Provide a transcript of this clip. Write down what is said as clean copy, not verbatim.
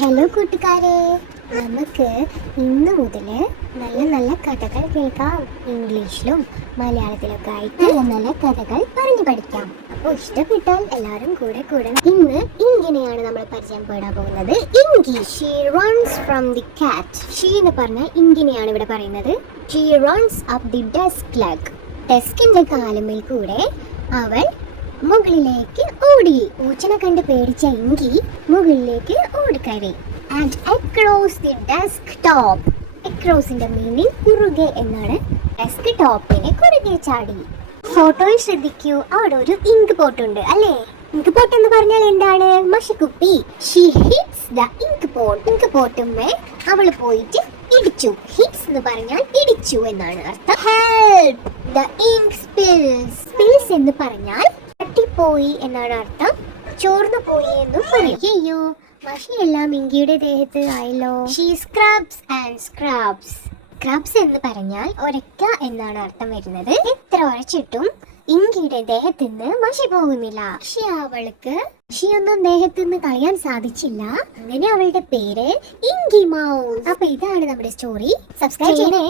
Hello കൂട്ടുകാരെ, നമുക്ക് ഇന്ന് മുതൽ നല്ല നല്ല കഥകൾ കേൾക്കാം. ഇംഗ്ലീഷിലും മലയാളത്തിലൊക്കെ ആയിട്ട് നല്ല നല്ല കഥകൾ പറഞ്ഞു പഠിക്കാം. അപ്പോൾ ഇഷ്ടപ്പെട്ടാൽ എല്ലാവരും കൂടെ കൂടണം. ഇന്ന് ഇങ്ങനെയാണ് നമ്മൾ പരിചയപ്പെടാൻ പോകുന്നത്. Inky, she runs from the cat. She എന്ന് പറഞ്ഞാൽ ഇങ്ങനെയാണ് ഇവിടെ പറയുന്നത്. She runs up the desk leg. ഡെസ്കിന്റെ കാലുമേൽ കൂടെ അവൾ മുകളിലേക്ക് ഓടി. പൂച്ചനെ കണ്ട് പേടിച്ച ഇങ്കി മുകളിലേക്ക് ഓടിക്കയറി. And across the desk top. അക്രോസിന്റെ മീനിങ് കുറുകെ എന്നാണ്. ഡെസ്ക് ടോപ്പിന് കുറുകെ ചാടി. ഫോട്ടോയിൽ ശ്രദ്ധിക്കൂ, അവിടെ ഒരു ഇങ്ക് പോട്ട് ഉണ്ട് അല്ലേ? ഇങ്ക് പോട്ട് എന്ന് പറഞ്ഞാൽ എന്താണ്? മഷിക്കുപ്പി. She hits the ink pot. Ink പോട്ടുമ്മേ അവൾ പോയിട്ട് ഇടിച്ചു. ഹിറ്റ്സ് എന്ന് പറഞ്ഞാൽ ഇടിച്ചു എന്നാണ് അർത്ഥം. Help, the ink spills. Spills എന്ന് പറഞ്ഞാൽ പോയി എന്നാണ് അർത്ഥം. ചോർന്നു പോയി എന്നും പറയും. അയ്യോ, മഷിയെല്ലാം ഇങ്കിയുടെ ദേഹത്ത് ആയല്ലോ. She scrubs and scrubs. Scrubs എന്ന് പറഞ്ഞാൽ ഒരയ്ക്ക എന്നാണ് അർത്ഥം വരുന്നത്. എത്ര ഉരച്ചിട്ടും ഇങ്കിയുടെ ദേഹത്ത് നിന്ന് മഷി പോകുന്നില്ല. പക്ഷെ അവൾക്ക് മഷിയൊന്നും ദേഹത്ത് നിന്ന് കളയാൻ സാധിച്ചില്ല. അങ്ങനെ അവളുടെ പേര് ഇങ്കി മൗസ്. അപ്പൊ ഇതാണ് നമ്മുടെ സ്റ്റോറി. സബ്സ്ക്രൈബ് ചെയ്യണേ.